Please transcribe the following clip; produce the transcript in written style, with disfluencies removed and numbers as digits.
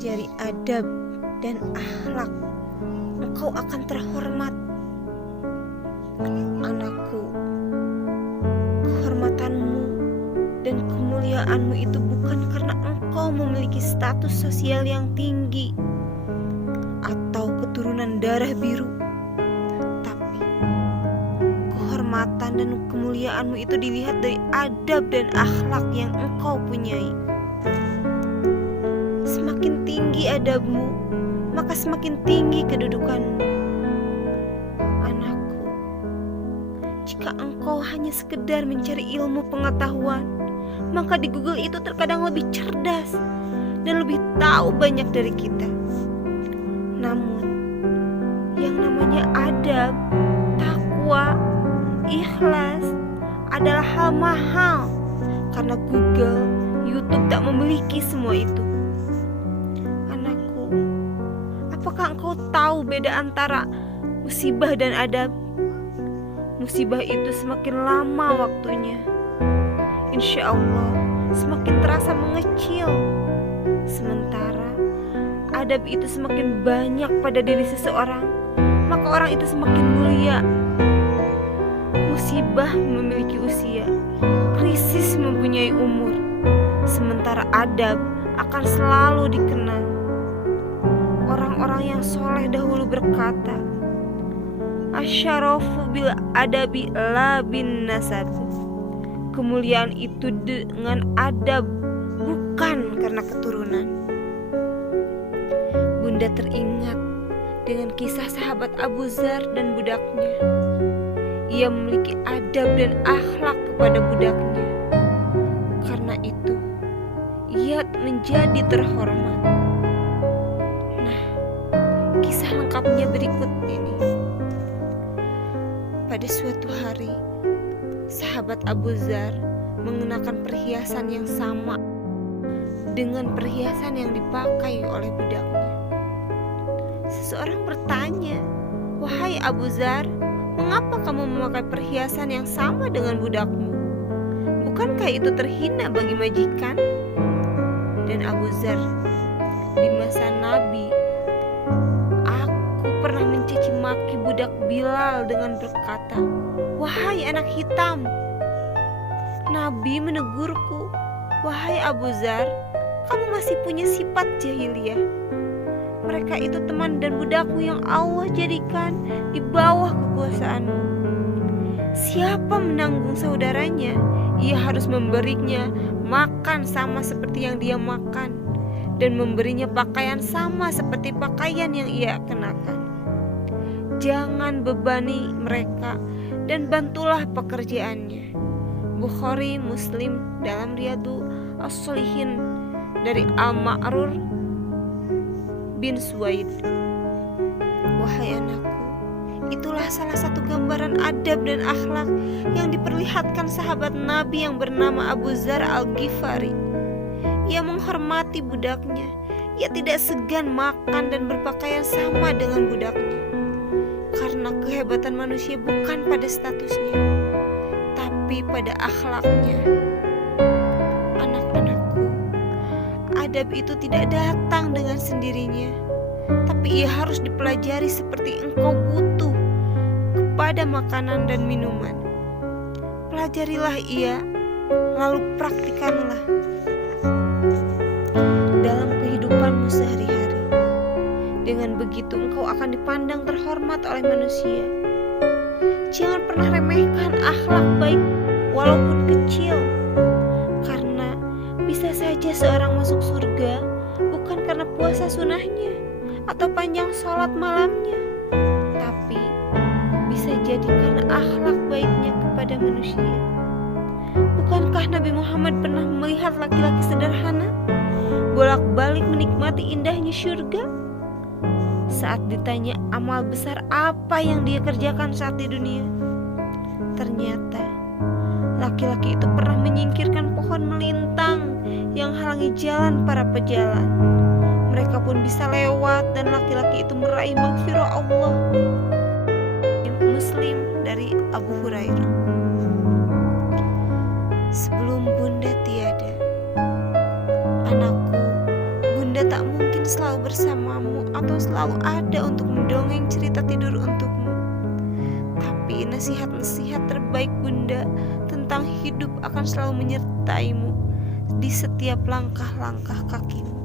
mempelajari adab dan akhlak, engkau akan terhormat. Anakku, kehormatanmu dan kemuliaanmu itu bukan karena engkau memiliki status sosial yang tinggi atau keturunan darah biru, tapi kehormatan dan kemuliaanmu itu dilihat dari adab dan akhlak yang engkau punyai. Semakin tinggi adabmu, maka semakin tinggi kedudukanmu. Anakku, jika engkau hanya sekedar mencari ilmu pengetahuan, maka di Google itu terkadang lebih cerdas dan lebih tahu banyak dari kita. Namun, yang namanya adab, takwa, ikhlas adalah hal mahal karena Google, YouTube tak memiliki semua itu. Anakku, apakah engkau tahu beda antara musibah dan adab? Musibah itu semakin lama waktunya, insya Allah semakin terasa mengecil. Sementara adab itu semakin banyak pada diri seseorang, maka orang itu semakin mulia. Musibah memiliki usia, krisis mempunyai umur, sementara adab akan selalu dikenang. Orang-orang yang soleh dahulu berkata, asyarafu bil adabi la bin nasab. Kemuliaan itu dengan adab, bukan karena keturunan. Bunda teringat dengan kisah sahabat Abu Dzar dan budaknya. Ia memiliki adab dan akhlak kepada budaknya. Karena itu, ia menjadi terhormat. Nah, kisah lengkapnya berikut ini. Pada suatu hari, sahabat Abu Dzar mengenakan perhiasan yang sama dengan perhiasan yang dipakai oleh budaknya. Seseorang bertanya, "Wahai Abu Dzar, mengapa kamu memakai perhiasan yang sama dengan budakmu? Bukankah itu terhina bagi majikan?" Dan Abu Dzar, "Di masa Nabi, aku pernah mencaci maki budak Bilal dengan berkata, 'Wahai anak hitam.' Nabi menegurku, 'Wahai Abu Dzar, kamu masih punya sifat jahiliyah. Mereka itu teman dan budakmu yang Allah jadikan di bawah kekuasaanmu. Siapa menanggung saudaranya, ia harus memberinya makan sama seperti yang dia makan, dan memberinya pakaian sama seperti pakaian yang ia kenakan. Jangan bebani mereka dan bantulah pekerjaannya.'" Bukhari, Muslim dalam Riyadhus As-Shalihin dari Al-Ma'rur bin Suwaid. Wahai anakku, itulah salah satu gambaran adab dan akhlak yang diperlihatkan sahabat Nabi yang bernama Abu Dzar Al-Ghifari. Ia menghormati budaknya. Ia tidak segan makan dan berpakaian sama dengan budaknya. Karena kehebatan manusia bukan pada statusnya, tapi pada akhlaknya. Anak-anakku, adab itu tidak datang dengan sendirinya, tapi ia harus dipelajari seperti engkau butuh kepada makanan dan minuman. Pelajarilah ia, lalu praktikanlah dalam kehidupanmu sehari-hari. Dengan begitu engkau akan dipandang terhormat oleh manusia. Jangan pernah remehkan akhlak baik walaupun kecil, karena bisa saja seorang masuk surga bukan karena puasa sunnahnya atau panjang sholat malamnya, tapi bisa jadi karena akhlak baiknya kepada manusia. Bukankah Nabi Muhammad pernah melihat laki-laki sederhana bolak-balik menikmati indahnya surga? Saat ditanya amal besar apa yang dia kerjakan saat di dunia, ternyata laki-laki itu pernah menyingkirkan pohon melintang yang halangi jalan para pejalan. Mereka pun bisa lewat dan laki-laki itu meraih maghfirah Allah. Muslim dari Abu Hurairah. Sebelum Bunda tiada, anakku, Bunda tak mungkin selalu bersamamu atau selalu ada untuk mendongeng cerita tidur untukmu. Tapi nasihat-nasihat terbaik Bunda tentang hidup akan selalu menyertaimu di setiap langkah-langkah kakimu.